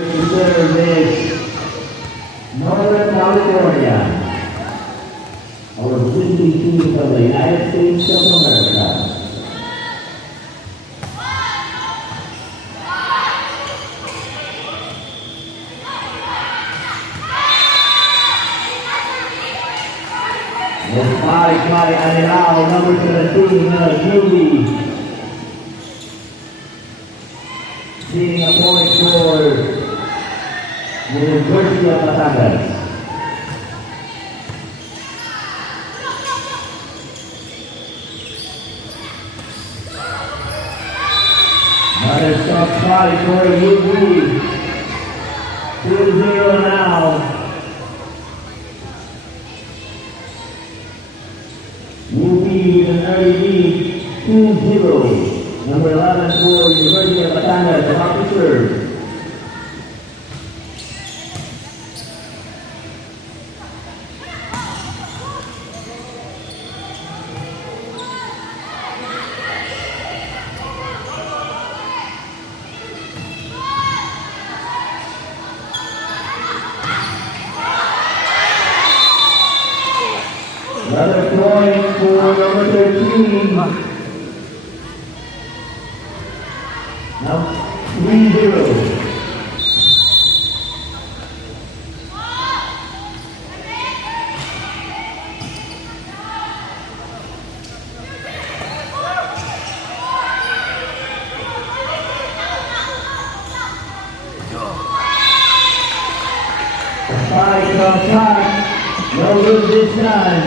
Serve is Northern California. Our visiting team from the United States of America. With by Anilao, number 17, Julie. Seeing a point for University of Batangas. Another stop try for UB. 2-0 now. UB with an early lead, 2-0. Number 11 for University of Batangas, about to serve. Another point for number 13. Now 3-0. Five from top. No good this time.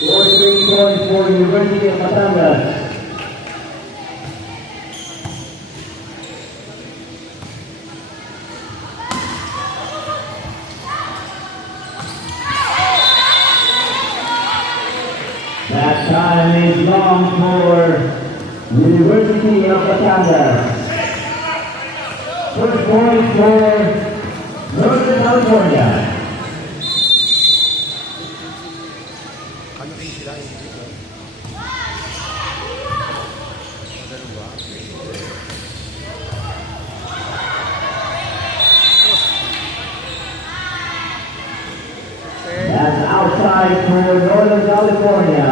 Four straight points for University of Batangas. That time is long for University of Batangas. First point for Northern California. That's outside for Northern California.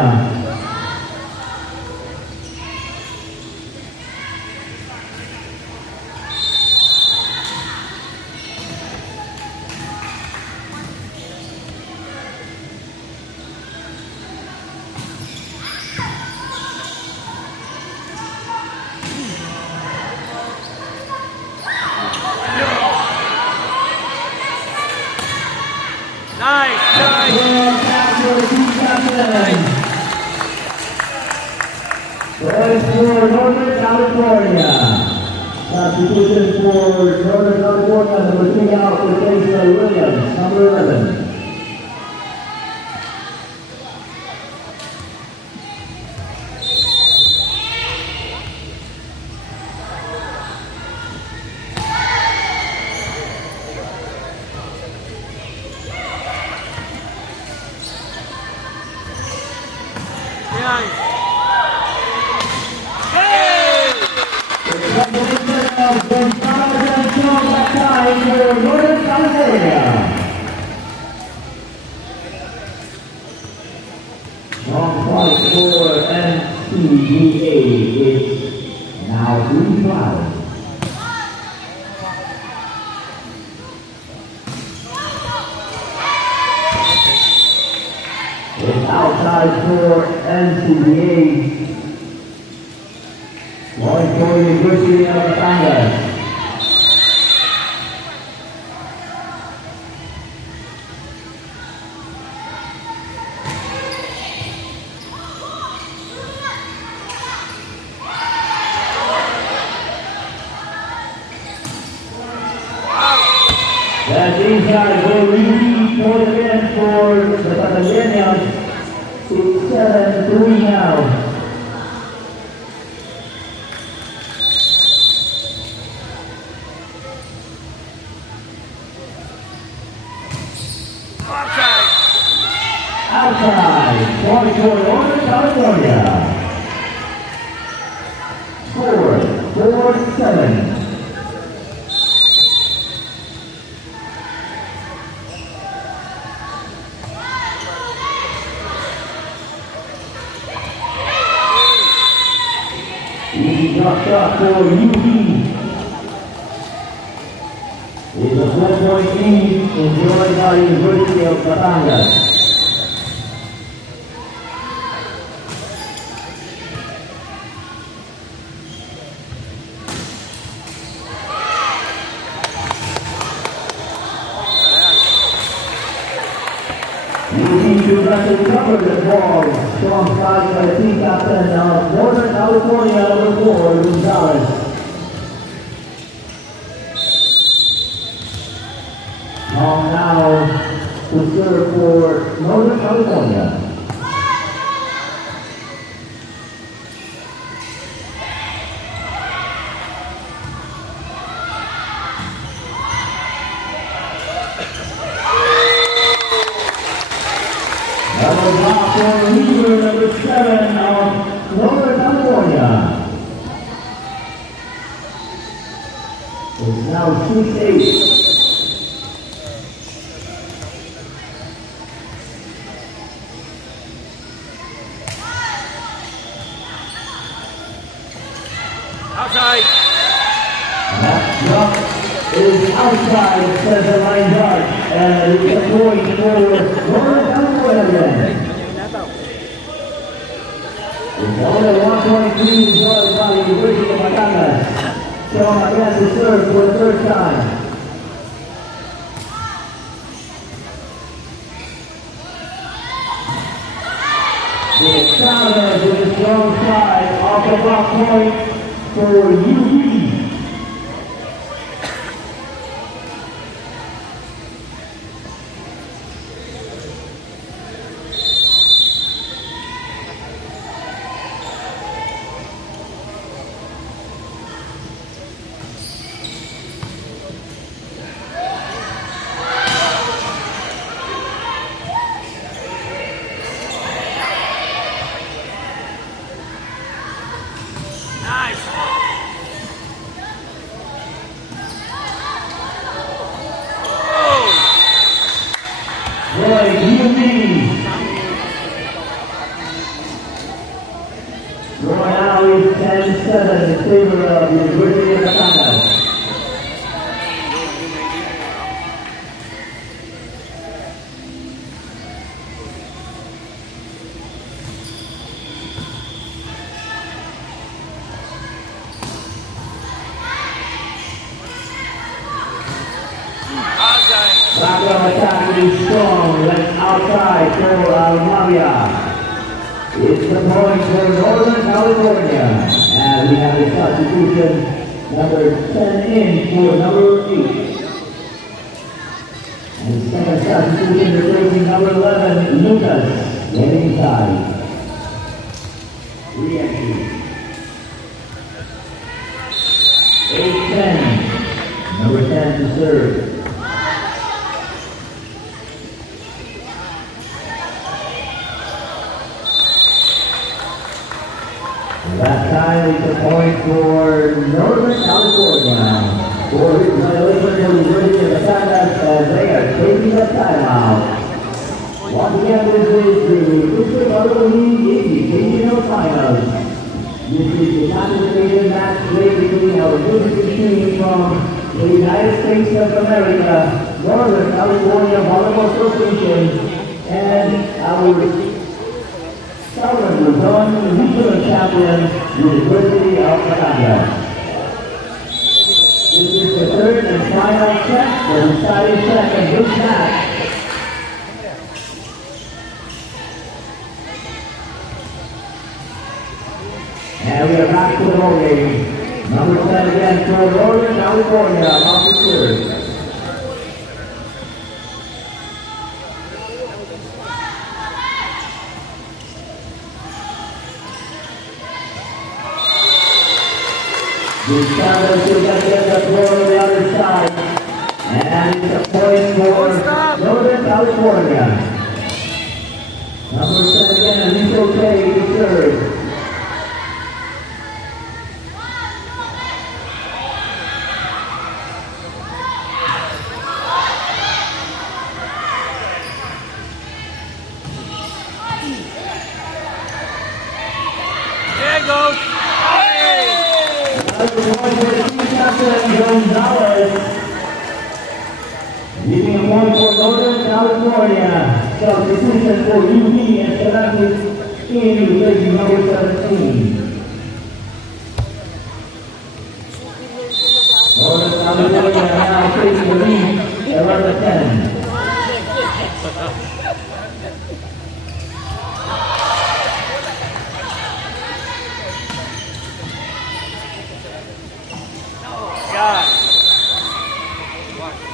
Nice. Points for Northern California. Substitution for Northern California, number 3 out, replaced by Williams, number 11. Northern California. Long fight for NCBA is now 3-5. It's outside for NCBA. Point for University of Batangas. That inside will repeat for the bench for the Batangueños. It's 7-3 now. Outside, point for Northern California. drop shot for UP. It's a 4-point lead in Georgia Valley University of Batangas. To cover the ball, strong side by the team captain of Northern California, number 4, Gonzalez. Long now to serve for Northern California. Number 7 of Northern California. It's now 6-8. Outside. That drop is outside, says the line guard. And it's a point for Northern California again. Only 123 Georgia Valley University of Batangas. So again to serve for the third time. The challenge with the strong side off the block point for UP. Now is 10-7 in favor of the University of Batangas. Background attack is strong, left outside for Almavia. It's the point for Northern California. And we have a substitution, number 10 in for number 8. And second substitution replacing number 11, Lucas, getting inside. Re-entry. 8-10, number 10 to serve. That time it's a point for Northern California. For his violation of the University of Batangas as they are taking a timeout. Once again, this is the District Auto League Educational Finals. This is the classification match played between our visiting team from the United States of America, Northern California Volleyball Association, and our Southern Luzon Regional Champion, University of Batangas. This is the third and final set, the deciding set of this match. And we are back to the ball game. Number 10 again for Northern California, off the serve. The Chavez will get the floor on the other side. And it's a point for Northern California. Number 10 again, Nico K to serve. There goes. Hey! Another point for the team captain, Gonzalez. Leaving a point for Northern California. Substitution for UP and selected in replacing number 17. Northern California now taking the lead at number 10.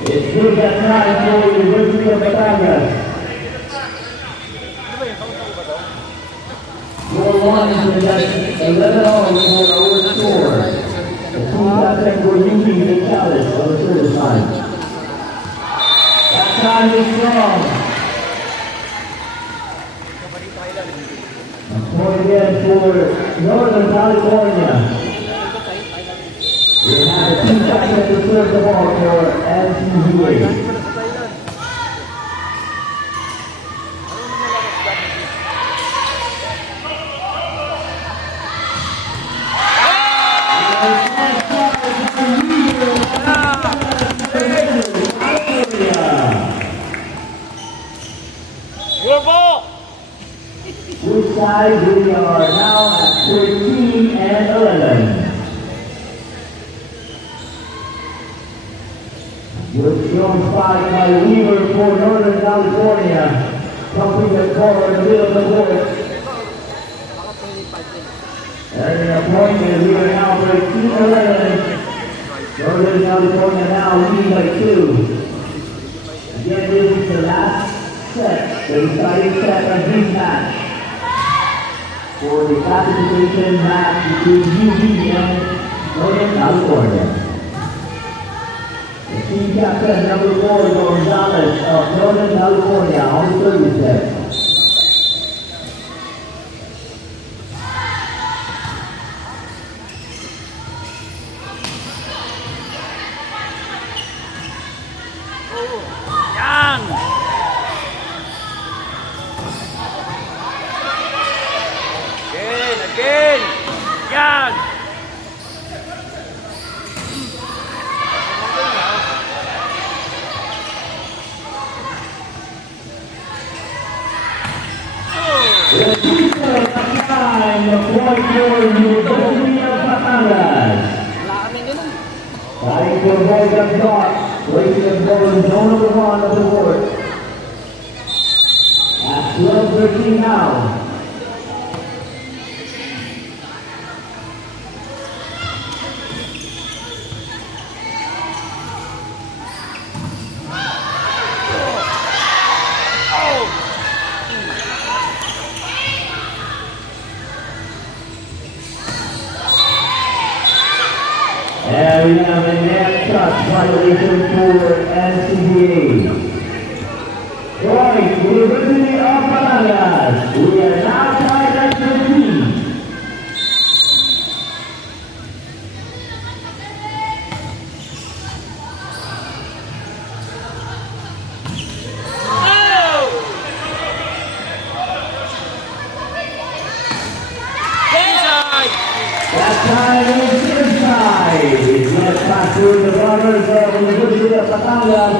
It's good that time for the University of Batangas. Score one is just 11 all for our score. The team captain for UP the challenge on the third side. That time is strong. A point again for Northern California. We have a team captain to serve the ball for NCBA. Your ball! Which side we are now at 13 and 11. Good strong spot by Weaver for Northern California. Pumping the corner in the middle of the court. Earning a point and we are now 13-11. Northern California now leading by 2. Again, this is the last set, the deciding set of this match. For the classification match between UP and Northern California. The team captain number 4, Gonzalez of Northern California on the service set. Yan! Again! Yan! The teacher of time, the point for University of Batangas. Trying to avoid the shot, placing the ball in zone number 1 of the court. At 12-13 now. And we have a net shot violation for NCBA. Point, University of Batangas. We are now tied at 13. That time is inside. Let's pass through the runners of the University of Batangas.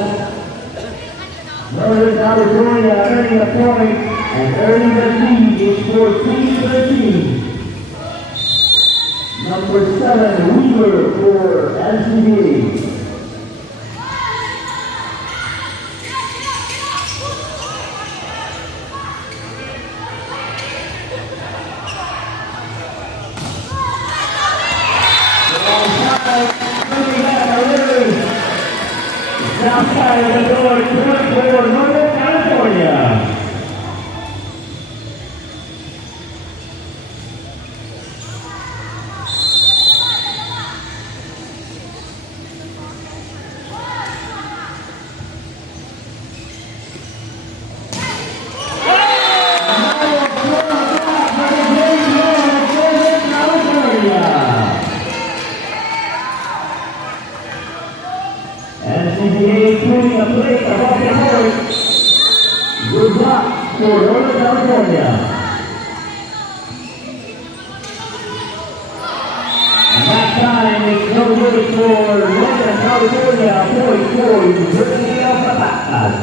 Northern California earning a point and earning the lead is 14-13. Number 7, Weaver for NCBA. Outside of the door, point for Northern California. NCBA putting a plate above the court. last time, it's no good for Northern California, point for University of Batangas.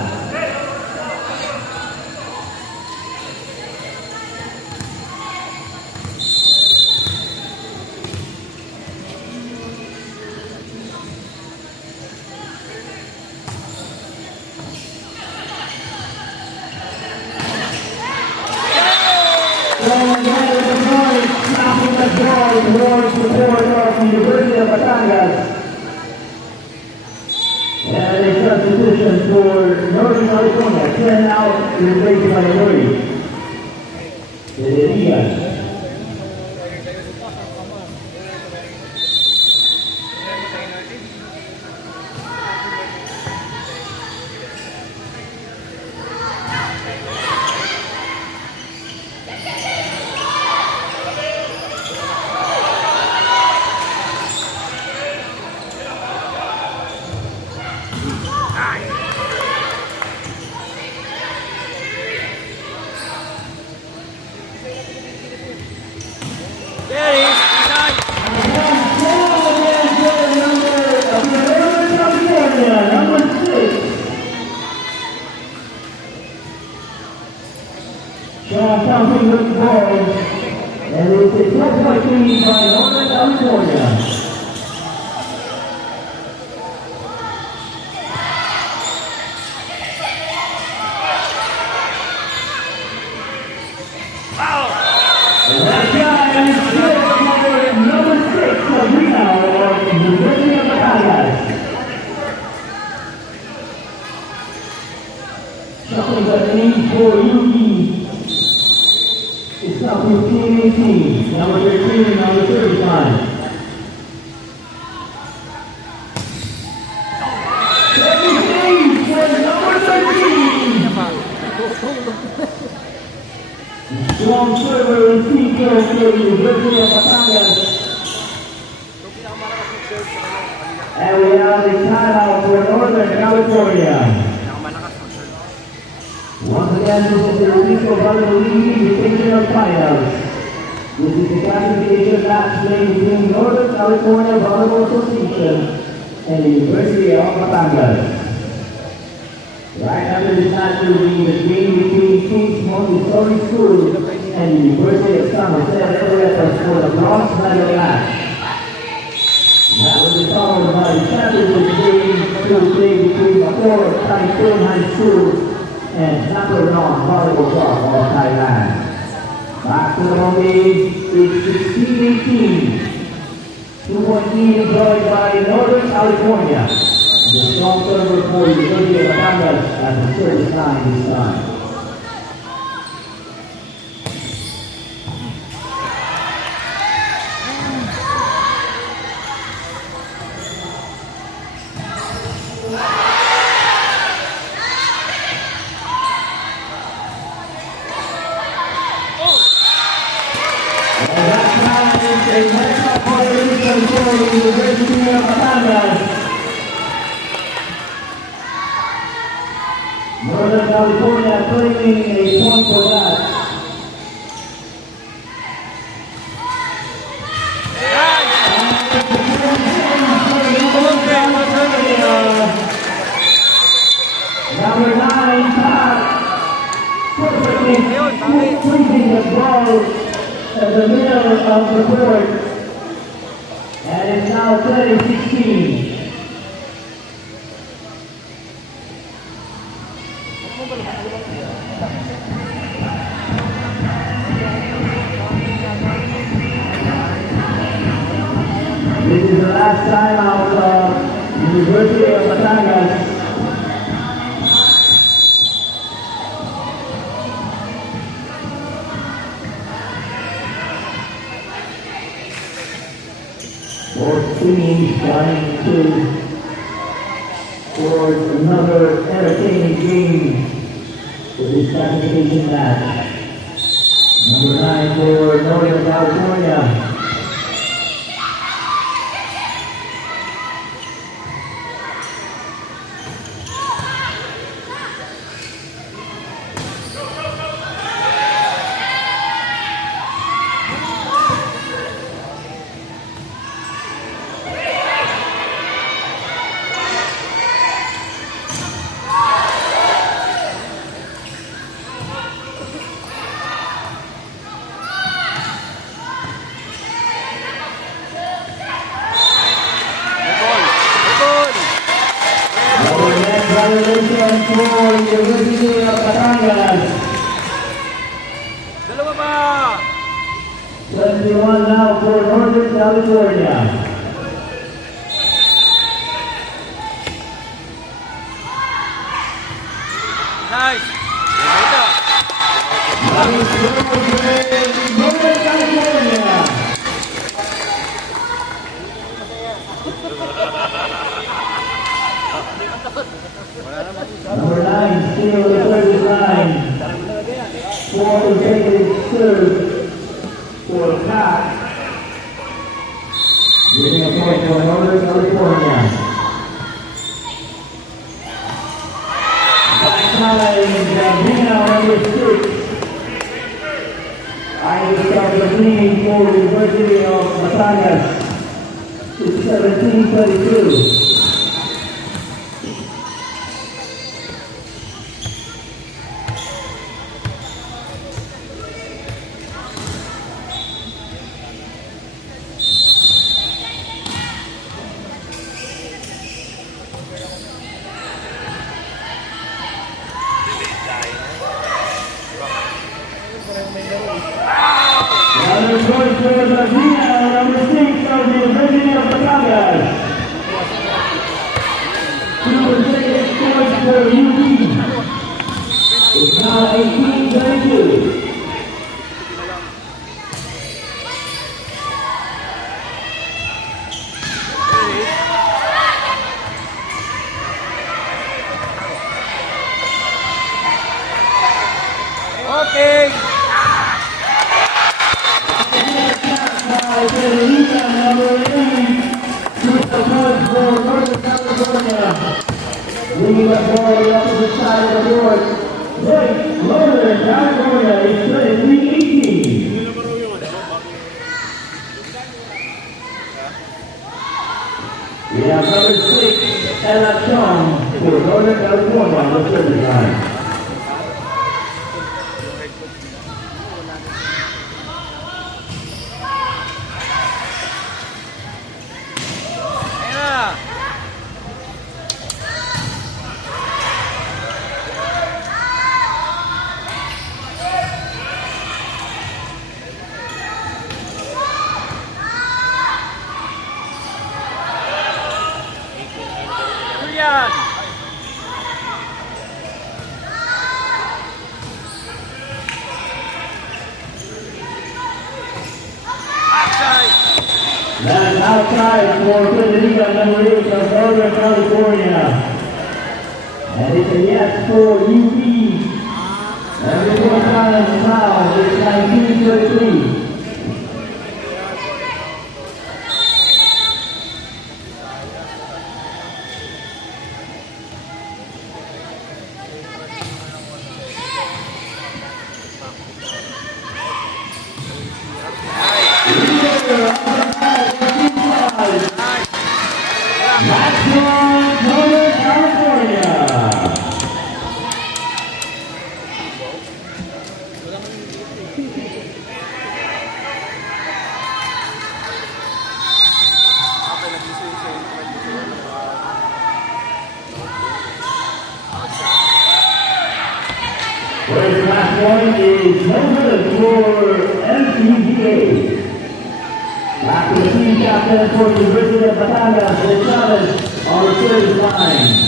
University of Batangas. And a substitution for Northern California, 10 out, replaced by 30. Diaz. There he is. Inside. Number 6. Sean Thompson with the ball. And it's a 12-point lead by Northern California. Something that needs for Yuki. It's now 15-18. Number 13, number 35. Strong server and speed girl for the University of Batangas. And we have a timeout for Northern California. Once again, this is the official volleyball league invitational finals. This is the classification match played between Northern California Volleyball Association and the University of Batangas. Right after this match will be the game between King's Montessori School and the University of San Jose Electric for the bronze medal match. That will be followed by the championship game to play between the four Taipei High School and Nakornon Volleyball Club of Thailand. Back to the home game, it's 16-18. 2-point lead enjoyed by Northern California. The strong server for the University of Batangas at the service line this time. University of Batangas. Northern California claiming a point for that. Number 9, Pat, perfectly freezing the ball at the middle of the court. And it's now 30-16. This is the last time out of the University of Batangas. Both teams trying to forge another entertaining game for this classification match. Number 9 for Northern California. California. Nice. Dito. Northern California. Number 9, steal the service line. Fourth consecutive serve for Pat. Giving a point for Northern California. Gambino, number 6. I start the team for the University of Batangas. It's 17-32. Another point for Gambino, number 6 of the University of Batangas. Two consecutive points for UP. It's now 18-32. Okay. Federica, number 8, with the point for Northern California. Leading the ball the opposite side of the board. Right, Northern California is 23-18. We have number 6, Ella Chong, for Northern California on the service line. Julian. Outside. That's outside for Federica, number 8 of Northern California. And it's a yes for UP. And the fourth time foul is 19-33. That's one, Northern California. Whereas the last one is no good for MCGA. Back to the team captain for the University of Batangas, Chavez on the service line.